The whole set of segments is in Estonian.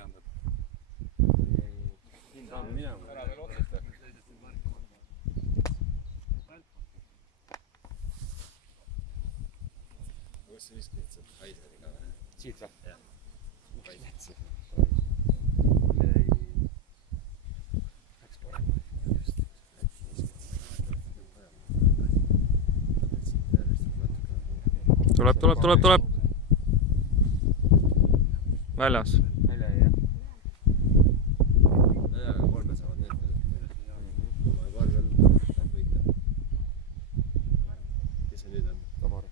neljandad. Saame minema. Ära veel otsusta. Kus sa viskid sealt Haideriga või? Siit või? Jah. Läks paremini just. Tuleb. Väljas. Välja ei jah. Aga kolme saavad need veel. Ma ei paar veel tahab võita. Kes see nüüd on? Tamar.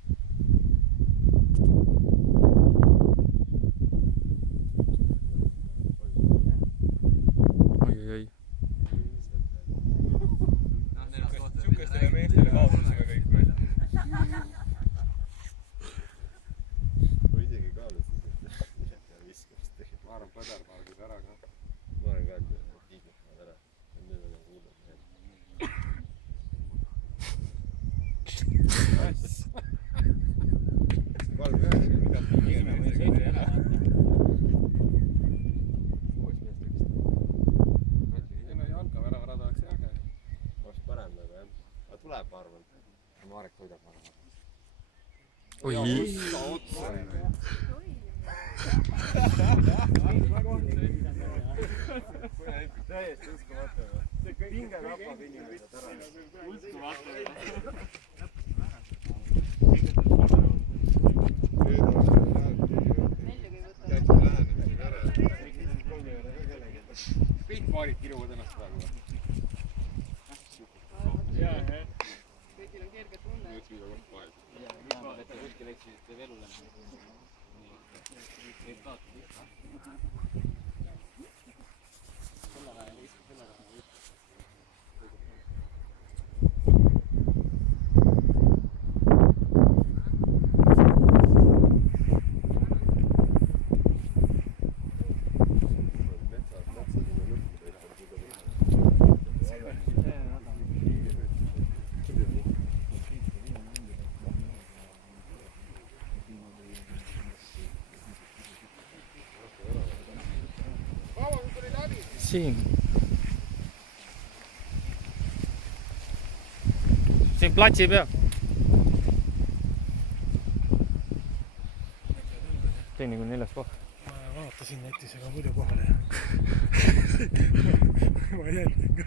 Oi. Sihukestele meestele kaotusega kõik meil. Ma isegi kaalusin seda viskamist tegelikult. Ma arvan, Põder pargis ära ka. Ma arvan ka, et tiiglid peavad ära. Nüüd on kuulda. Valge ka, see midagi kiirema ei sõida ära. Uues meestrikst. Jalkaväravad oleks hea käia. Oleks parem nagu jah. Aga tuleb, ma arvan. Marek võidab, ma arvan. Oi. Täiesti uskumatu. Pinge napab inimesed ära. Uskumatu. Kõik paarid kiruvad ennast praegu. Kõigil on kerge tunne. Kuskil eksid velule. Võib kaotada ikka. Selle ajal lihtsalt selle ajal. Siin platsi peal. Teine kui 4. koht. Ma vaatasin netis, aga muidu kohale. Ma jälgin ka.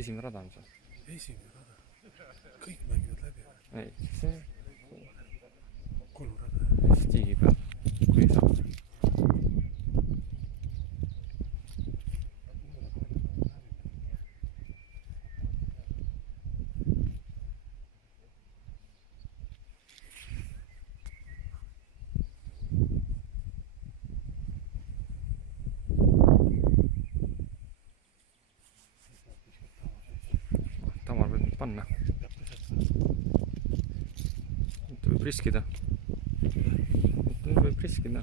Esimene rada on see? Esimene rada. Kõik mängivad läbi. Ei, see... 3 rada. Stiigi peal, kui saab. Tamar võib nüüd panna. Nüüd võib riskida. Nüüd võib riskida.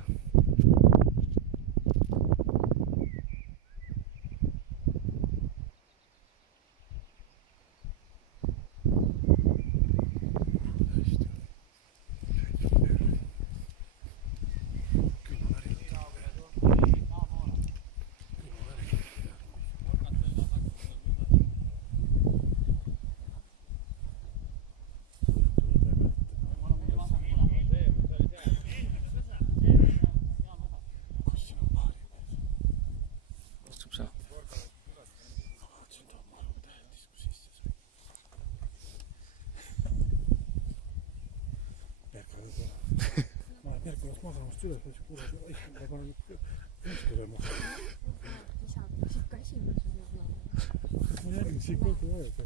magamast üles, siis kuule, ma panen Eesti olema. Isa peaks ikka esimesel juhul. Ma järgin siin kogu aeg.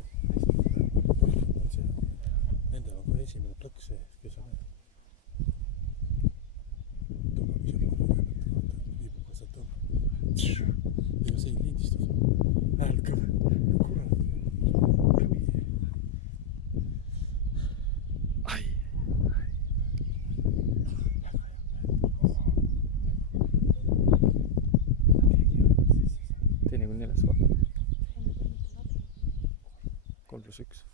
Nendel on kohe esimene plõks see, kes on tõmbab ise kohe viibub ka sealt tõmbab. Ega see ei lindistus. Hääl kõve. Kurat. Teine kuni 4 koht. 3+1.